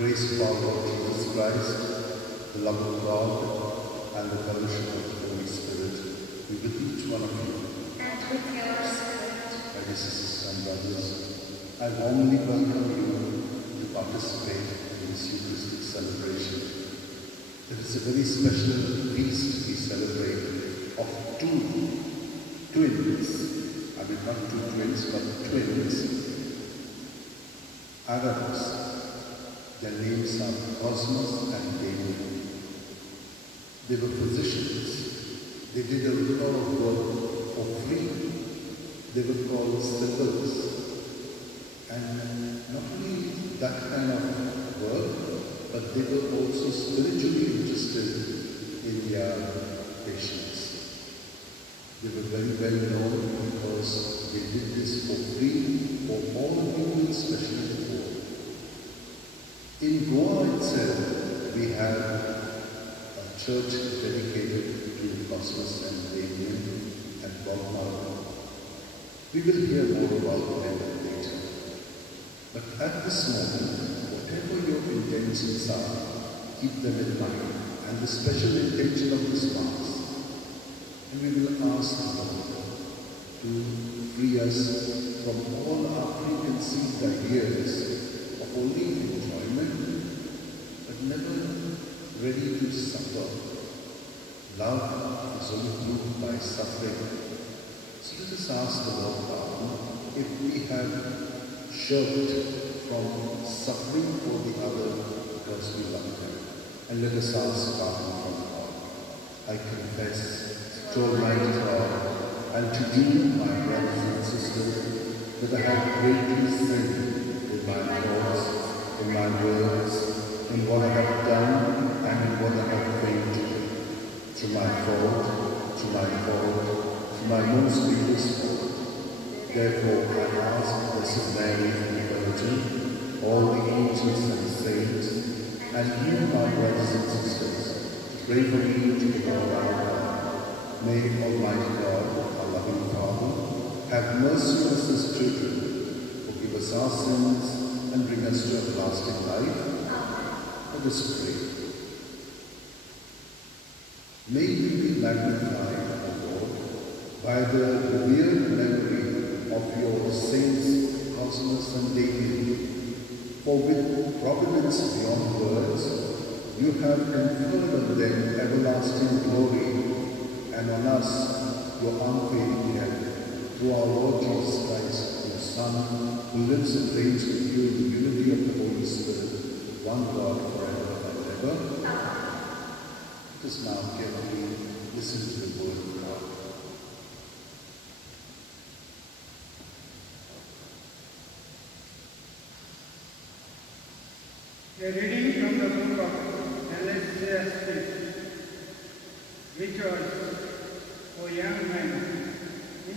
grace of our Lord Jesus Christ, the love of God, and the fellowship of the Holy Spirit be with each one of you. And with your spirit. My dear sisters and brothers, I warmly welcome you to participate in this Eucharistic celebration. It is a very special feast we celebrate of two twins. I mean, not two twins, but twins. Adams. Their names are Cosmas and Damien. They were physicians. They did a lot of work for free. They were called siblings. And not only that kind of work, but they were also spiritually interested in their patients. They were very well known because they did this for free for all people, especially the poor. In Goa itself, we have a church dedicated to Cosmas and Damien at Balmar. We will hear more about them later. But at this moment, whatever your intentions are, keep them in mind. And the special intention of this Mass, and we will ask the Lord to free us from all our preconceived ideas of only enjoyment, but never ready to suffer. Love is only proved by suffering. So let us ask the Lord pardon if we have shirked from suffering for the other because we love them. And let us ask pardon from God. I confess to Almighty God and to you, my brothers and sisters, that I have greatly sinned in my thoughts, in my words, in what I have done and in what I have failed to do. Through my fault, through my most grievous fault. Therefore I ask Blessed Mary, the Virgin, all the angels and saints, and you, my brothers and sisters, to pray for me to the Lord our God. May Almighty God, our loving Father, have mercy on us as children, forgive us our sins, and bring us to everlasting life. Let us pray. May you be magnified, O Lord, by the revered memory of your saints Cosmas and Damien. For with providence beyond words, you have conferred on them everlasting glory, and on us your unfailing help, through our Lord Jesus Christ, your Son, who lives and reigns with you in the unity of the Holy Spirit, one God forever and ever. Let us now carefully listen to the word of God. A reading from the book of Ecclesiastes. Rejoice, O young men, in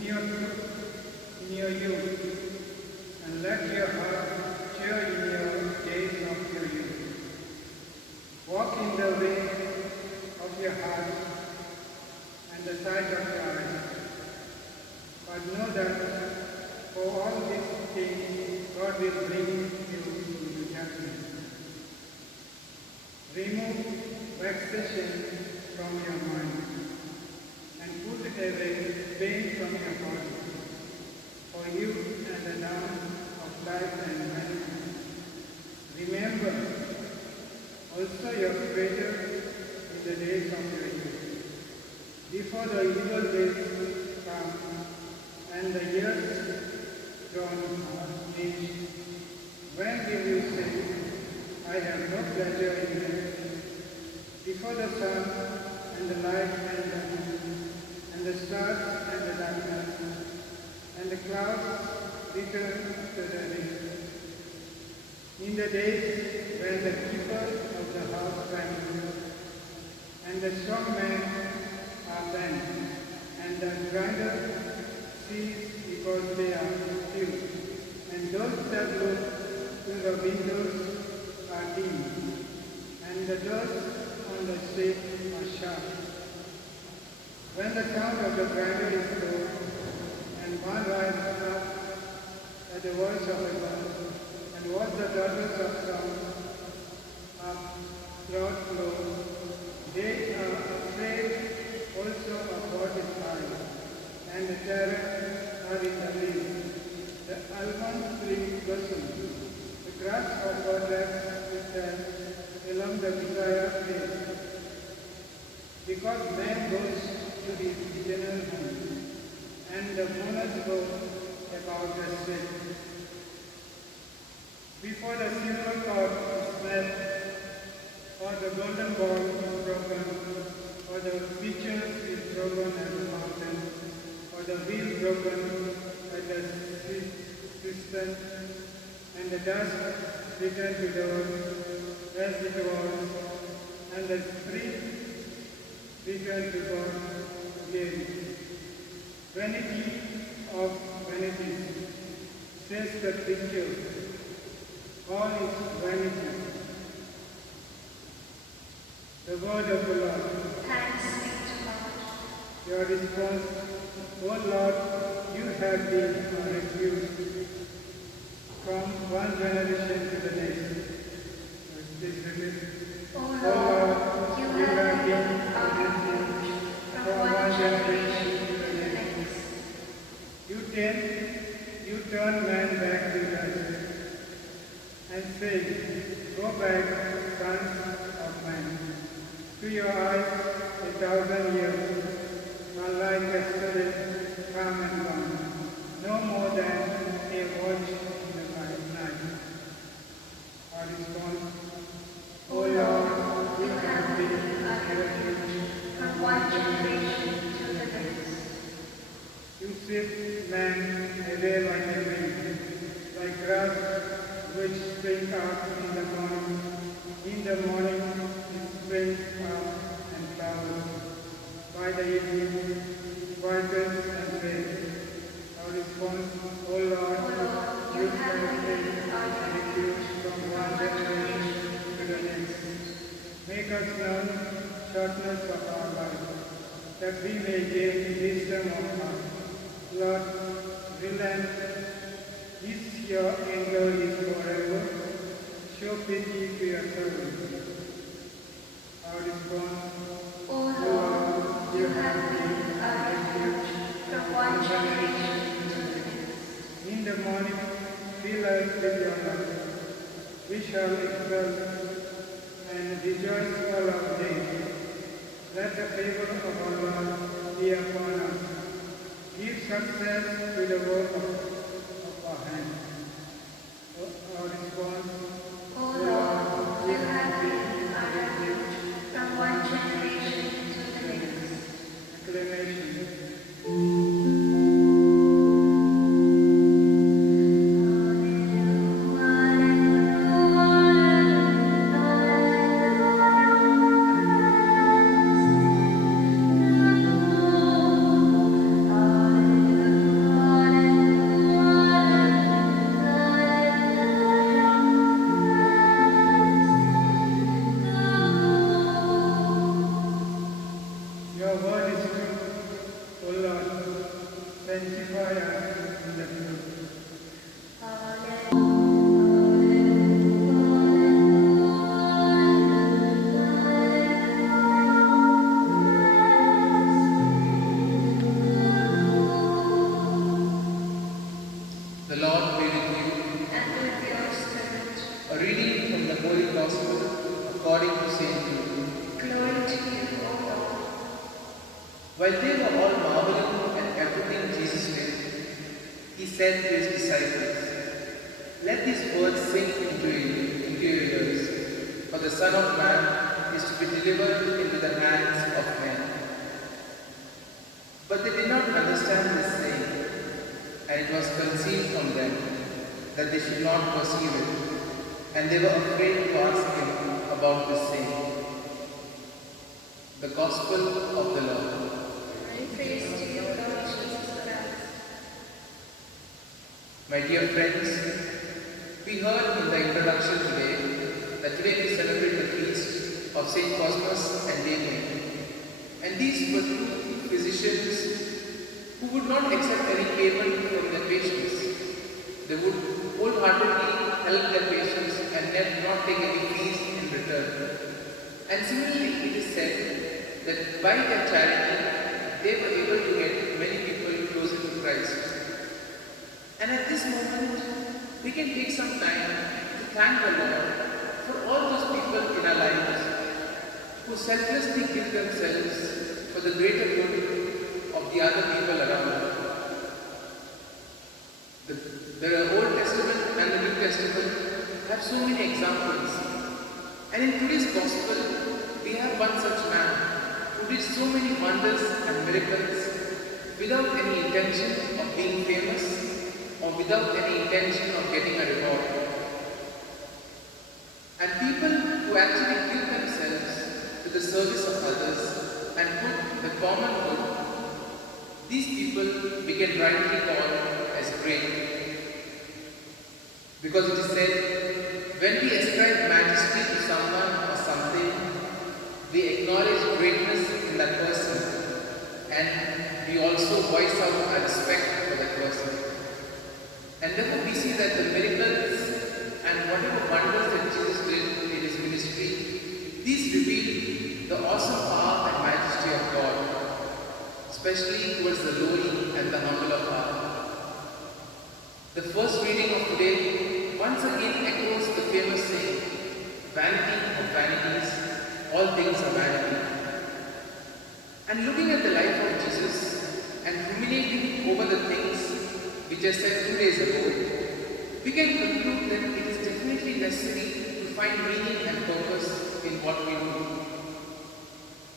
your youth, and let your heart cheer in your days of your youth. Walk in the way of your heart and the sight of your eyes. But know that for all these things God will bring you into judgment. Remove vexation from your mind and put away pain from your body, for youth and the dawn of life and manhood. Remember also your Creator in the days of your youth, before the evil days come and the years drawn age. When will you say, I have no pleasure in death, before the sun and the light and the moon, and the stars and the darkness, and the clouds return to the rain. In the days when the keeper of the house reigns, and the strong men are bent, and the grinder cease because they are few, and those that look through the windows are dim, and the doors on the street are shut. When the sound of the grinder is low, and one rises up at the voice of a God, and what the daughters of song because man goes to his eternal home, and the mourners go about the sick. Before the silver cord is smashed, or the golden ball is broken, or the pitcher is broken at the mountain, or the wheel broken at the cistern, and the dust returned to the earth as it was, and the spirit returned to God again. Vanity of vanities, says the picture. All is vanity. The word of the Lord. Thanks be to God. Your response, O Lord, you have been a refuge from one generation to the next. It is written, O O Lord, Lord, you you have have been been our a refuge refuge from one generation to the next. next. You turn man back to dust and say, go back, sons of man. To your eyes, 1,000 years, are like yesterday, come and gone, no more than a watch in the night. Our response, O Lord, you have been our refuge from one generation to the next. You shift man away like a wind, like grass which springs up in the morning. In the morning it springs up and flowers. By the evening it whitens and fades. Our response, O Lord, you have been our refuge from one generation to the next. Make us learn shortness of our life, that we may gain wisdom of heart. Lord, relent. Is your anger is forever? Show pity to your servant. Our response, O Lord, you have been our refuge from one generation to the next. in the morning, fill us with your love. We shall exult and rejoice all our days. Let the favor of our Lord be upon us. Give success to the work of our hands. Our response, O Lord, you have been our refuge from one generation to the next. acclamation. Your word is true, O Lord. Sanctify us in the truth. The Lord be with you. And with your spirit. A reading from the Holy Gospel according to St. Luke. Glory to you, O Lord. While they were all marveling at everything Jesus did, he said to his disciples, "Let these words sink into your ears, for the Son of Man is to be delivered into the hands of men." But they did not understand this saying, and it was concealed from them that they should not perceive it, and they were afraid to ask him about this saying. The Gospel of the Lord. Praise to you, Lord Jesus Christ. My dear friends, we heard in the introduction today that today we celebrate the feast of Saint Cosmas and Damian. And these were two physicians who would not accept any payment from their patients. They would wholeheartedly help their patients and not take any fees in return. And similarly, it is said that by their charity, they were able to get many people closer to Christ. And at this moment, we can take some time to thank the Lord for all those people in our lives who who selflessly give themselves for the greater good of the other people around. The Old Testament and the New Testament have so many examples. And in today's Gospel, we have one such man who did so many wonders and miracles without any intention of being famous or without any intention of getting a reward. And people who actually give themselves to the service of others and put the common good, these people we can rightly call as great. Because it is said, when we ascribe majesty to someone or something, we acknowledge greatness in that person and we also voice out our respect for that person. And therefore we see that the miracles and whatever wonders that Jesus did in his ministry, these reveal the awesome power and majesty of God, especially towards the lowly and the humble of heart. The first reading of today once again echoes the famous saying, vanity of vanities, all things are vanity. And looking at the life of Jesus and ruminating over the things which I said 2 days ago, we can conclude that it is definitely necessary to find meaning and purpose in what we do.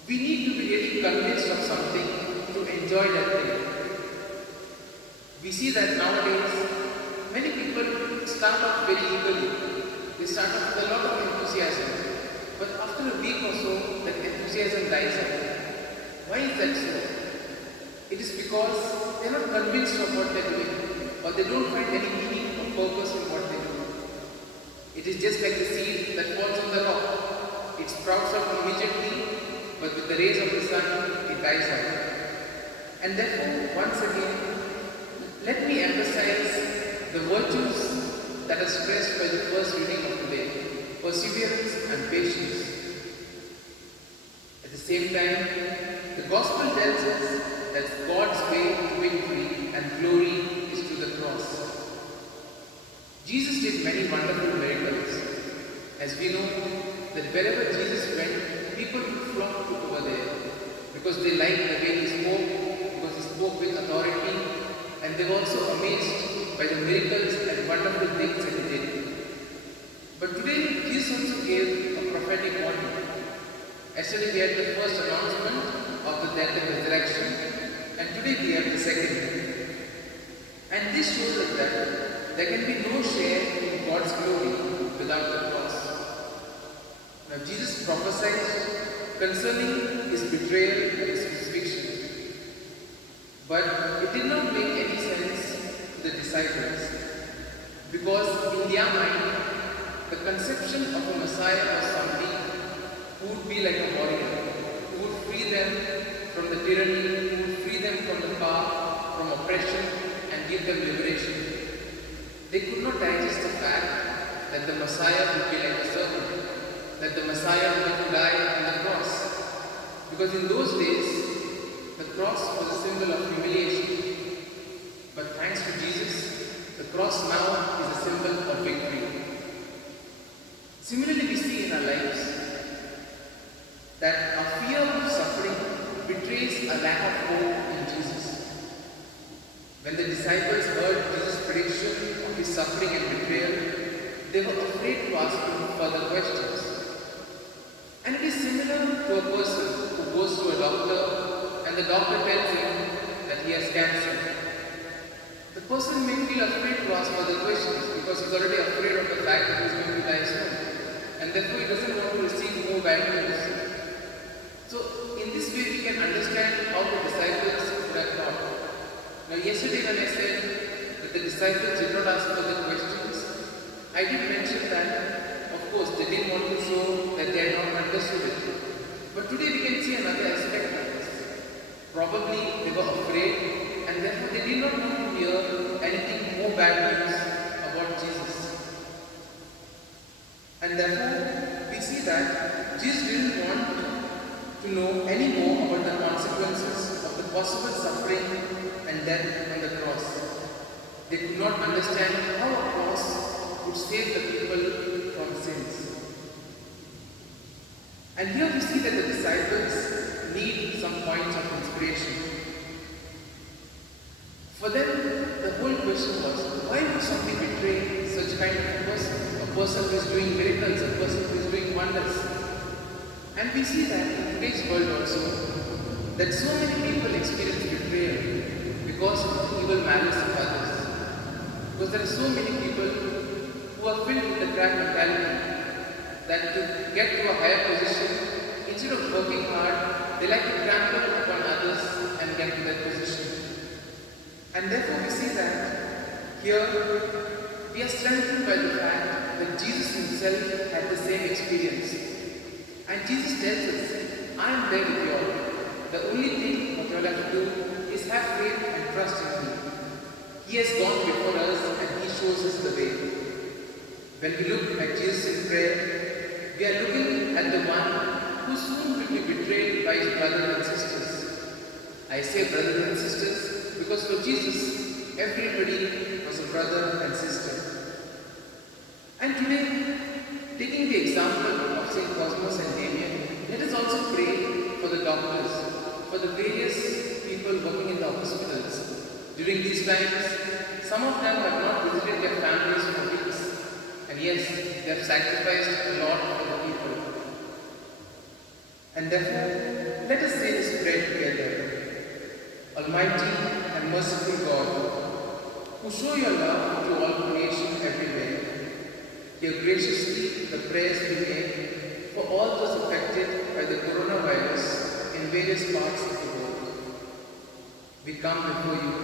We need to be really convinced of something to enjoy that thing. We see that nowadays, many people start off very eagerly. They start off with a lot of enthusiasm. But after a week or so, that enthusiasm dies out. Why is that so? It is because they are not convinced of what they are doing, or they don't find any meaning or purpose in what they do. It is just like the seed that falls on the rock. It sprouts up immediately, but with the rays of the sun, it dies out. And therefore, once again, let me emphasize the virtues that are stressed by the first reading of today: perseverance and patience. At the same time, the Gospel tells us that God's way to victory and glory is through the cross. Jesus did many wonderful miracles. As we know, that wherever Jesus went, people would flock to over there because they liked the way he spoke, because he spoke with authority, and they were also amazed by the miracles and wonderful things that he did. But today, Jesus also gave a prophetic warning. Yesterday we had the first announcement of the death and resurrection, and today we have the second. And this shows us that there can be no share in God's glory without the cross. Now Jesus prophesied concerning his betrayal and his crucifixion, but it did not make any sense to the disciples, because in their mind, the conception of a Messiah was somebody who would be like a warrior, who would free them from the tyranny, who would free them from the power, from oppression, and give them liberation. They could not digest the fact that the Messiah would be like a servant, that the Messiah would die on the cross. Because in those days, the cross was a symbol of humiliation. But thanks to Jesus, the cross now is a symbol of victory. Similarly, we see in our lives that our fear of suffering betrays a lack of hope in Jesus. When the disciples heard Jesus' prediction of his suffering and betrayal, they were afraid to ask him further questions. And it is similar to a person who goes to a doctor and the doctor tells him that he has cancer. The person may feel afraid to ask further questions because he's already afraid of the fact that he's going to die soon. And therefore he doesn't want to receive more bad news. So in this way we can understand how the disciples would have thought. Now yesterday when I said that the disciples did not ask further questions, I did mention that of course they didn't want to show that they had not understood it. But today we can see another aspect of this. Probably they were afraid and therefore they did not want to hear anything more bad news about Jesus. And therefore, we see that Jesus didn't want to know any more about the consequences of the possible suffering and death on the cross. They could not understand how a cross would save the people from sins. And here we see that the disciples need some points of inspiration. For them, the whole question was, why would somebody betray such kind of a person who is doing miracles, a person who is doing wonders? And we see that in today's world also, that so many people experience betrayal because of the evil malice of others. Because there are so many people who are filled with the crab mentality that to get to a higher position, instead of working hard, they like to trample upon others and get to that position. And therefore we see that here we are strengthened by the fact that Jesus himself had the same experience. And Jesus tells us, I am there with you all. The only thing what you all have to do is have faith and trust in me. He has gone before us and he shows us the way. When we look at Jesus in prayer, we are looking at the one who soon will be betrayed by his brothers and sisters. I say brothers and sisters because for Jesus, everybody was a brother and sister. And today, taking the example of St. Cosmas and Damien, let us also pray for the doctors, for the various people working in the hospitals. During these times, some of them have not visited their families for weeks. And yes, they have sacrificed a lot for the people. And therefore, let us say this prayer together. Almighty and merciful God, who show your love to all creation everywhere, hear graciously the prayers we make for all those affected by the coronavirus in various parts of the world. We come before you,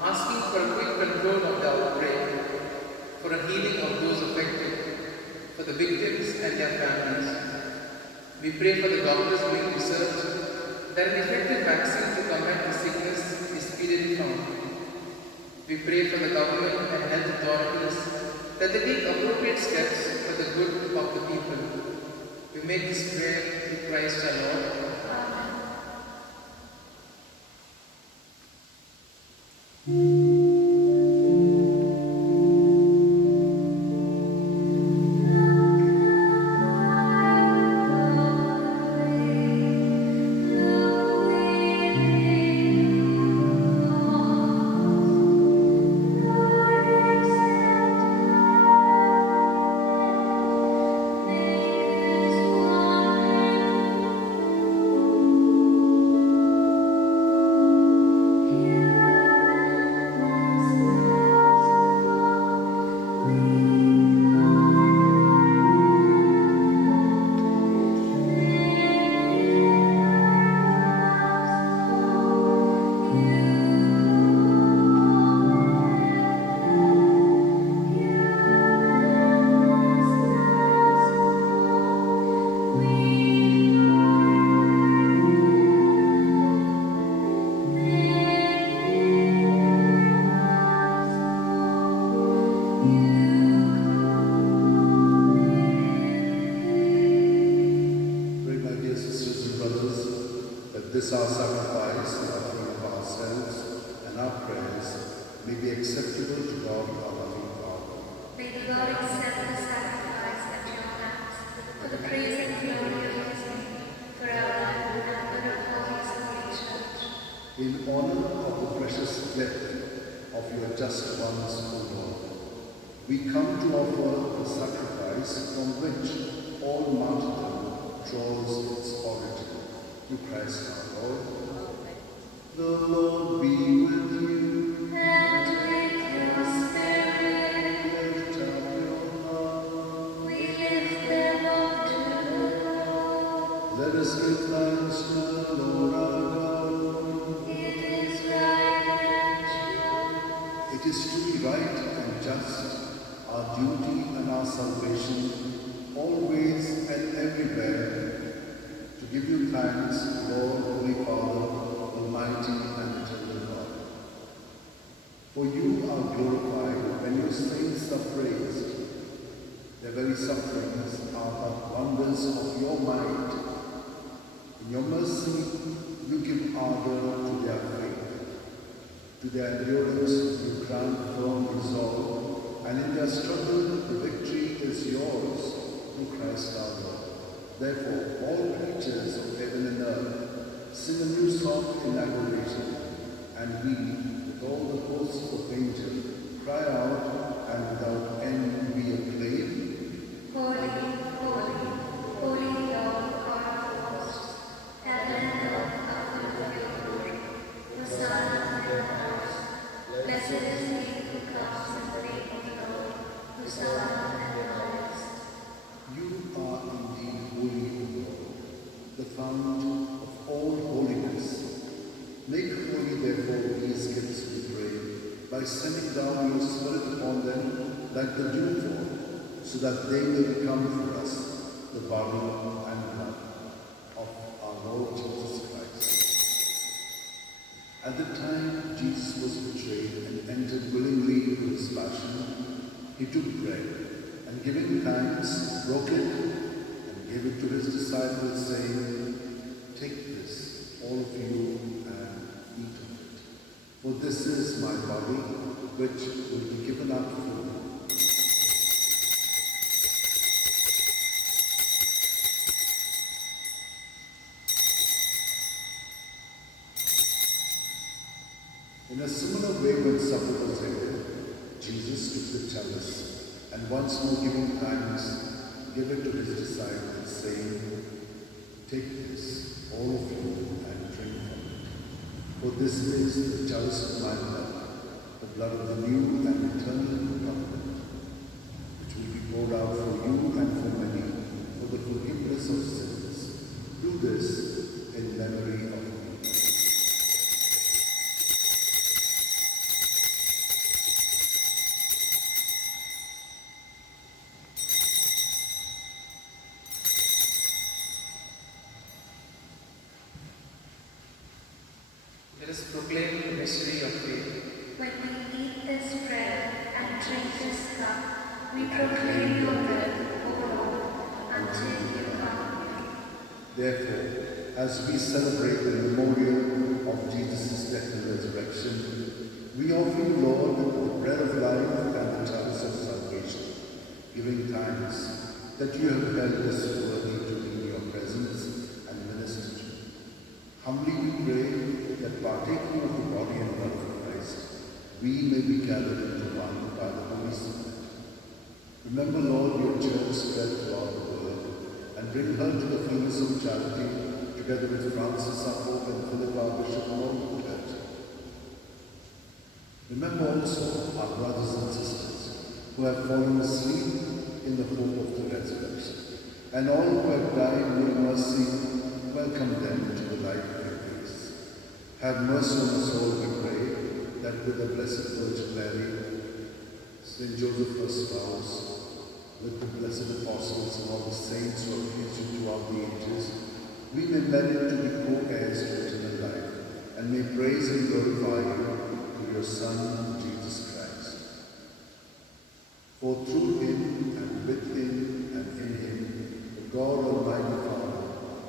asking for a quick control of the outbreak, for a healing of those affected, for the victims and their families. We pray for the doctors doing research that an effective vaccine to combat the sickness is speedily found. We pray for the government and health authorities that they take appropriate steps for the good of the people. We make this prayer through Christ our Lord. This our sacrifice, the offering of ourselves and our prayers, may be acceptable to God our loving Father. May the Lord accept the sacrifice at your hands for the praise and glory of his name, forever and ever of all his holy church. In honor of the precious death of your just ones, O Lord, we come to offer the sacrifice from which all martyrdom draws its origin. Through Christ our Lord. The Lord be with you. And with your spirit, Lift up your heart. we lift them up to the Lord. Let us give thanks to the Lord our God. It is right and just. It is truly right and just, our duty and our salvation, always and everywhere, to give you thanks, Lord, Holy Father, Almighty and eternal God. For you are glorified when your saints are praised. Their very sufferings are but wonders of your might. In your mercy, you give ardor to their faith. To their endurance, you grant firm resolve, and in their struggle, the victory is yours, through Christ our Lord. Therefore, all creatures of heaven and earth sing a new song in adoration, and we, with all the hosts of angels, cry out and without end we acclaim, Holy, holy, holy Lord God of hosts, heaven and earth are full of your glory. Hosanna in the highest. Blessed is he who comes in the name of the Lord. Hosanna in the highest. You are indeed holy, O Lord, the fount of all holiness. Make holy, therefore, these gifts, we pray, by sending down your Spirit upon them like the dewfall, so that they may become for us the body and blood of our Lord Jesus Christ. At the time Jesus was betrayed and entered willingly into his passion, he took bread, and giving thanks, broke it, and gave it to his disciples, saying, "Take this, all of you, and eat of it. For this is my body, which will be given up for you." In a similar way, when supper was ended, Jesus took the chalice, and once more giving thanks, gave it to his disciples, saying, "Take this, all of you, and drink from it. For this is the chalice of my blood, the blood of the new and eternal covenant, which will be poured out for you and for many for the forgiveness of sins. Do this in memory of me." Let us proclaim the mystery of faith. When we eat this bread and drink this cup, we proclaim your death, O Lord, until you come. Therefore, as we celebrate the memorial of Jesus' death and resurrection, we offer you, Lord, the bread of life and the chalice of salvation, giving thanks that you have held us worthy to be in your presence and minister to you. Humbly we pray that partaking of the body and blood of Christ, we may be gathered into one by the Holy Spirit. Remember, Lord, your church spread throughout the world, and bring her to the fullness of charity, together with Francis our Pope and Philip our Bishop and all the church. Remember also our brothers and sisters who have fallen asleep in the hope of the resurrection, and all who have died in your mercy, welcome them to the light of your face. Have mercy on us all, we pray, that with the Blessed Virgin Mary, Saint Joseph, her spouse, with the blessed apostles and all the saints who have pleased you throughout the ages, we may merit to be co-heirs to eternal life, and may praise and glorify you through your Son, Jesus Christ. For through him, and with him, and in him, the God Almighty Father,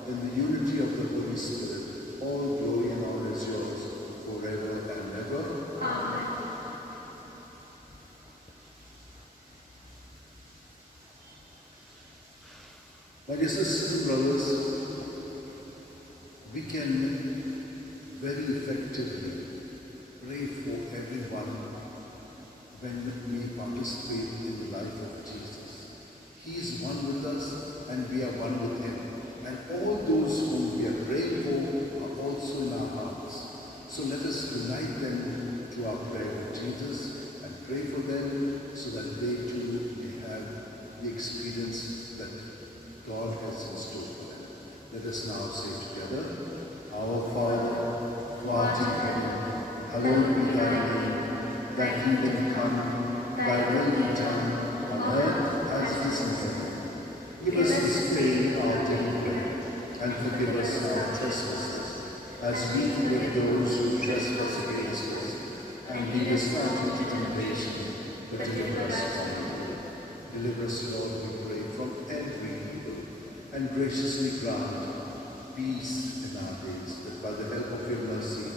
in the unity of the Holy Spirit, all glory and honor is yours, forever and ever. Amen. My dear sisters and brothers, we can very effectively pray for everyone when we participate in the life of Jesus. He is one with us and we are one with him. And all those whom we are praying for are also in our hearts. So let us unite them to our prayer for Jesus and pray for them so that they too may have the experience that God has in store for them. Let us now say together, Our Father, who art in heaven, hallowed be thy name. Thy kingdom come, thy will be done, on earth as it is in heaven. Give us this day our daily bread, and forgive us our trespasses, as we forgive those who trespass against us. And lead us not into temptation, but deliver us from evil. Deliver us, Lord, we pray, from every evil, and graciously grant peace in our days, that by the help of your mercy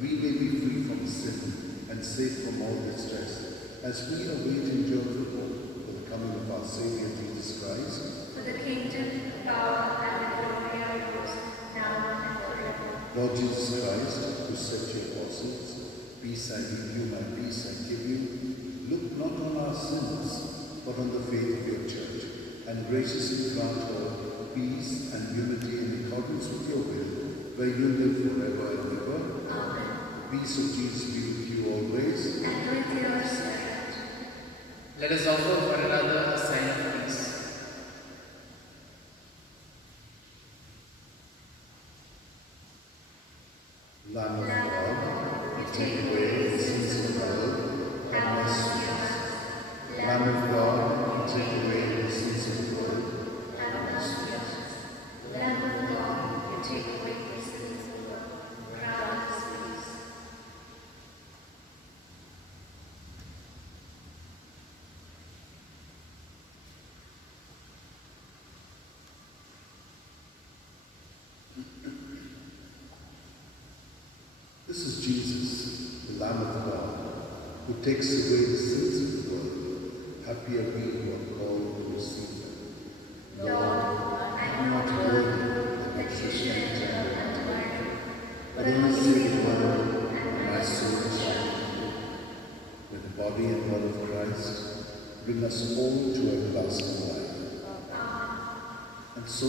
we may be free from sin and safe from all distress, as we await in joyful hope for the coming of our Saviour Jesus Christ. For the kingdom, power, Lord Jesus Christ, who said to your apostles, "Peace I leave you, my peace I give you," look not on our sins, but on the faith of your church, and graciously grant her peace and unity in accordance with your will, where you live forever and ever. Amen. Peace of Jesus be with you always. And with your spirit. Let us offer one another a sign of peace. Lamb of God, you take away the sins of the world, have mercy on us. Lamb of God, you take away the sins of the world, Have mercy on us. Lamb of God, you take away the sins of the world. Grant us peace. This is Jesus, the Lamb of God, who takes away the sins of the world. Happy are we who are called to receive them. Lord, I am not worthy that you should enter into my room, but only say the word, and my soul shall live. May the body and blood of Christ bring us all to everlasting life. And so,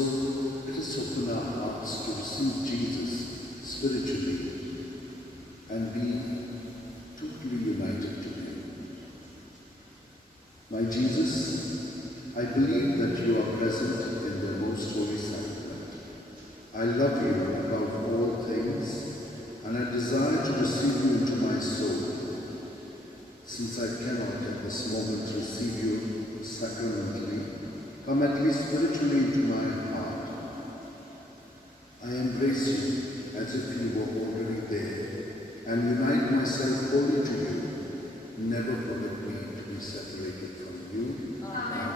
let us open our hearts to receive Jesus spiritually and be totally united to him. My Jesus, I believe that you are present in the most holy sacrament. I love you above all things, and I desire to receive you into my soul. Since I cannot at this moment receive you sacramentally, come at least spiritually into my heart. I embrace you as if you were already there, and unite myself wholly to you. Never permit me to be separated from you. Amen.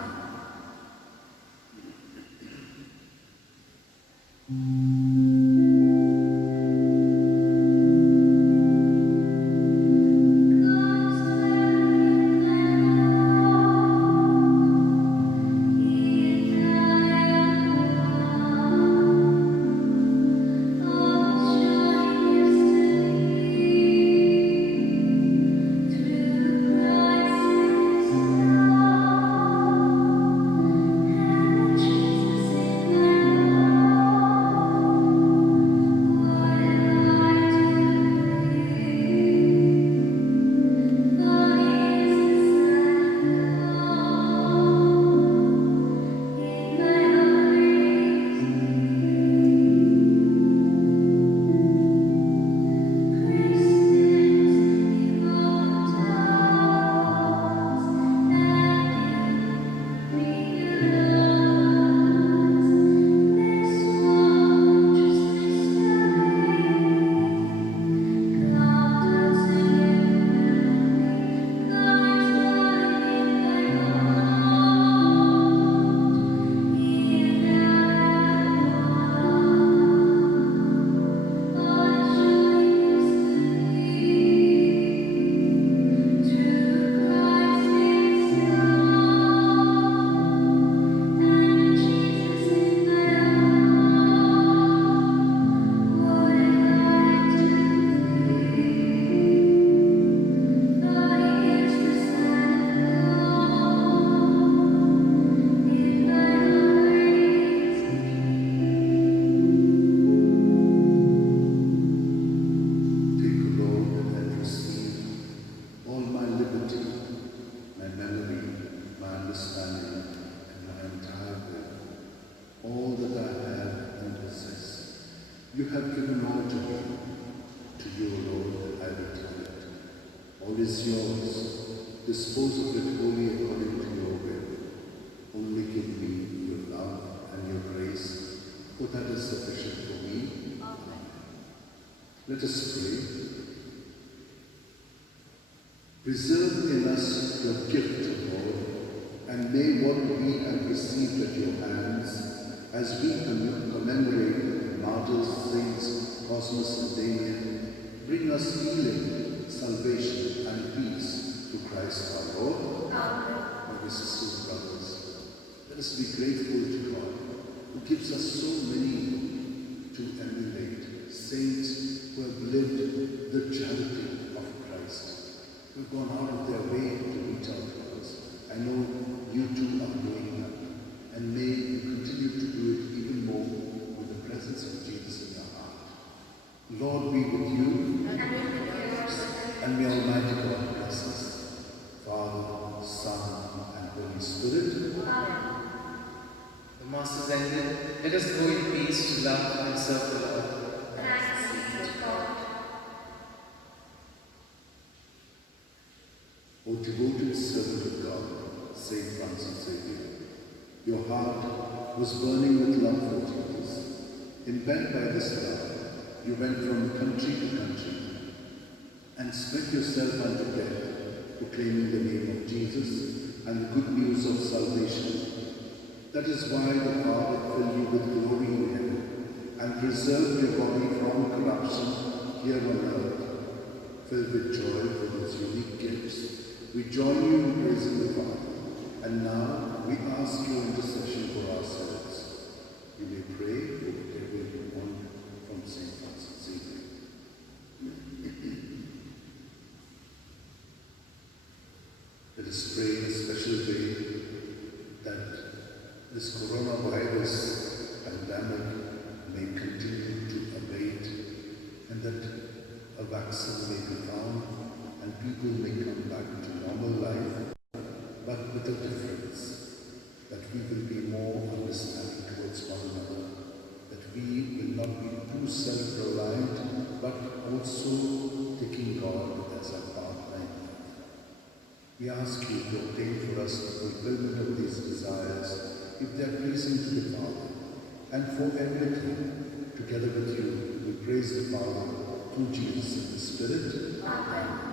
You have given all to me. To you alone I return it. All is yours. Dispose of it wholly according to your will. Only give me your love and your grace, for that is sufficient for me. Amen. Let us pray. Preserve in us your gift, O Lord, and may what we have received at your hands, as we commemorate the martyrs, saints Cosmas and Damian, bring us healing, salvation, and peace through Christ our Lord. Amen. My sisters and brothers, let us be grateful to God, who gives us so many to emulate, saints lived the charity of Christ, who've gone out of their way to reach out to us. I know you too are doing that, and may you continue to do it even more with the presence of Jesus in your heart. Lord be with you, and may Almighty God bless us, Father, Son, and Holy Spirit. The Master's ended. Let us go in peace to love and serve the Lord. Thanks be to God. O devoted servant of God, Saint Francis Xavier, your heart was burning with love for Jesus. Impelled by this love, you went from country to country and spent yourself unto death, proclaiming the name of Jesus and the good news of salvation. That is why the Father filled you with glory in heaven and preserved your body from corruption here on earth. Filled with joy for those unique gifts, we join you in praising the Father. And now we ask your intercession for ourselves. You may pray for whatever you want from St. Francis Xavier. Let us pray in a special way that this coronavirus pandemic may continue to abate and that a vaccine may be found and people may come back to normal life, but with a difference, that we will be more understanding towards one another, that we will not be too self-reliant, but also taking God as our partner in life. We ask you to obtain for us the fulfillment of these desires, if they are pleasing to the Father, and for everything, together with you, we praise the Father through Jesus in the Spirit. Amen.